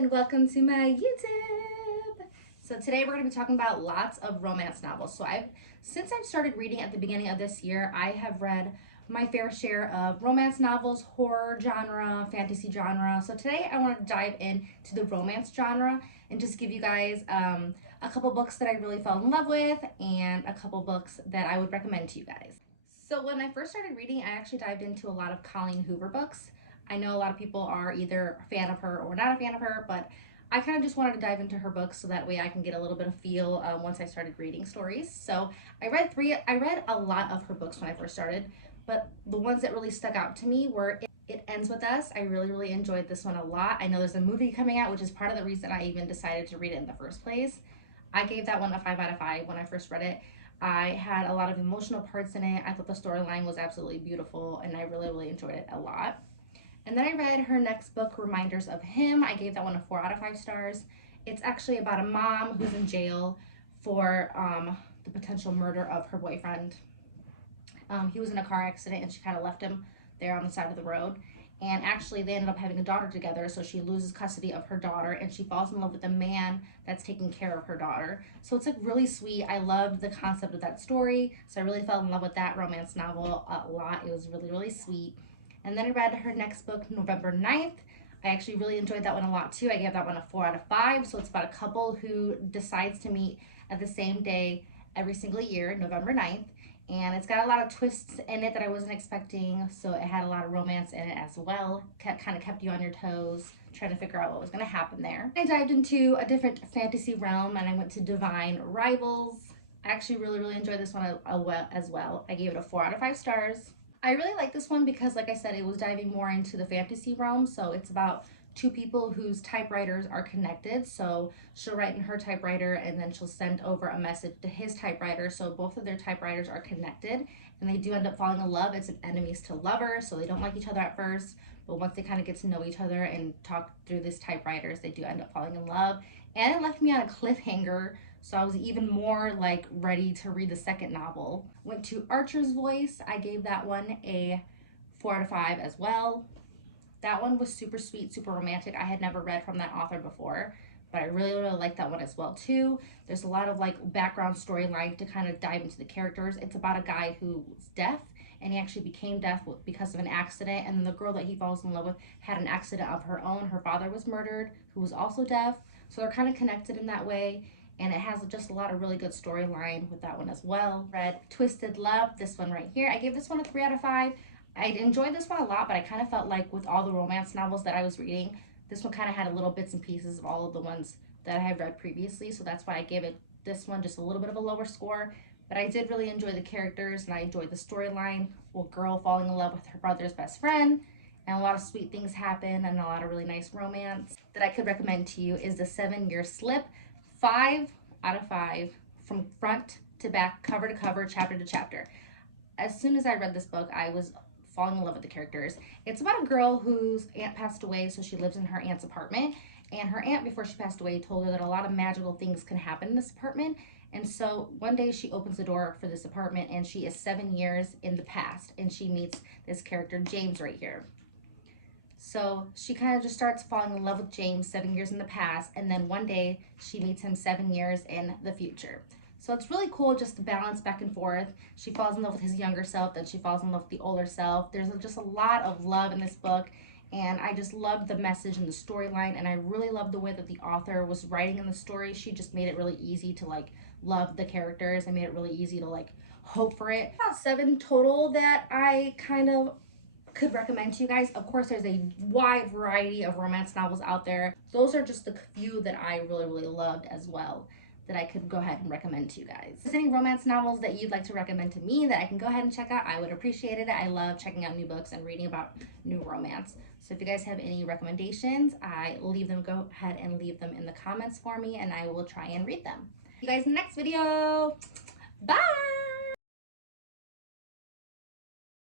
and welcome to my YouTube. So today we're going to be talking about lots of romance novels. Since I've started reading at the beginning of this year, I have read my fair share of romance novels, horror genre, fantasy genre. So today I want to dive into the romance genre and just give you guys a couple books that I really fell in love with and a couple books that I would recommend to you guys. So when I first started reading, I actually dived into a lot of Colleen Hoover books. I know a lot of people are either a fan of her or not a fan of her, but I kind of just wanted to dive into her books so that way I can get a little bit of feel once I started reading stories. So I read a lot of her books when I first started, but the ones that really stuck out to me were It Ends With Us. I really enjoyed this one a lot. I know there's a movie coming out, which is part of the reason I even decided to read it in the first place. I gave that one a 5 out of 5 when I first read it. I had a lot of emotional parts in it. I thought the storyline was absolutely beautiful and I really enjoyed it a lot. And then I read her next book, Reminders of Him. I gave that one a 4 out of 5 stars. It's actually about a mom who's in jail for the potential murder of her boyfriend. He was in a car accident and she kind of left him there on the side of the road. And actually they ended up having a daughter together, so she loses custody of her daughter and she falls in love with the man that's taking care of her daughter. So it's like really sweet. I loved the concept of that story, so I really fell in love with that romance novel a lot. It was really sweet. And then I read her next book, November 9th. I actually really enjoyed that one a lot too. I gave that one a 4 out of 5. So it's about a couple who decides to meet at the same day every single year, November 9th. And it's got a lot of twists in it that I wasn't expecting. So it had a lot of romance in it as well. Kind of kept you on your toes, trying to figure out what was going to happen there. I dived into a different fantasy realm and I went to Divine Rivals. I actually really enjoyed this one as well. I gave it a 4 out of 5 stars. I really like this one because, like I said, it was diving more into the fantasy realm. So it's about two people whose typewriters are connected. So she'll write in her typewriter and then she'll send over a message to his typewriter. So both of their typewriters are connected and they do end up falling in love. It's an enemies to lovers, so they don't like each other at first. But once they kind of get to know each other and talk through these typewriters, they do end up falling in love. And it left me on a cliffhanger. So I was even more like ready to read the second novel. Went to Archer's Voice. I gave that one a 4 out of 5 as well. That one was super sweet, super romantic. I had never read from that author before, but I really liked that one as well too. There's a lot of like background storyline to kind of dive into the characters. It's about a guy who's deaf and he actually became deaf because of an accident, and then the girl that he falls in love with had an accident of her own. Her father was murdered, who was also deaf. So they're kind of connected in that way. And it has just a lot of really good storyline with that one as well. Read Twisted Love, this one right here. I gave this one a 3 out of 5. I enjoyed this one a lot, but I kind of felt like with all the romance novels that I was reading, this one kind of had little bits and pieces of all of the ones that I had read previously. So that's why I gave it this one just a little bit of a lower score. But I did really enjoy the characters and I enjoyed the storyline. A girl falling in love with her brother's best friend. And a lot of sweet things happen and a lot of really nice romance. That I could recommend to you is The 7-Year Slip. 5 out of 5 from front to back, cover to cover, chapter to chapter. As soon as I read this book, I was falling in love with the characters. It's about a girl whose aunt passed away, so she lives in her aunt's apartment. And her aunt, before she passed away, told her that a lot of magical things can happen in this apartment. And so one day she opens the door for this apartment and she is 7 years in the past. And she meets this character, James, right here. So she kind of just starts falling in love with James 7 years in the past, and then one day she meets him 7 years in the future. So it's really cool just to balance back and forth. She falls in love with his younger self, then she falls in love with the older self. There's just a lot of love in this book, and I just loved the message and the storyline, and I really loved the way that the author was writing in the story. She just made it really easy to like love the characters. I made it really easy to like hope for it. About 7 total that I kind of could recommend to you guys. Of course, there's a wide variety of romance novels out there. Those are just the few that I really loved as well that I could go ahead and recommend to you guys. If there's any romance novels that you'd like to recommend to me that I can go ahead and check out, I would appreciate it. I love checking out new books and reading about new romance. So if you guys have any recommendations, go ahead and leave them in the comments for me and I will try and read them. See you guys in the next video. Bye!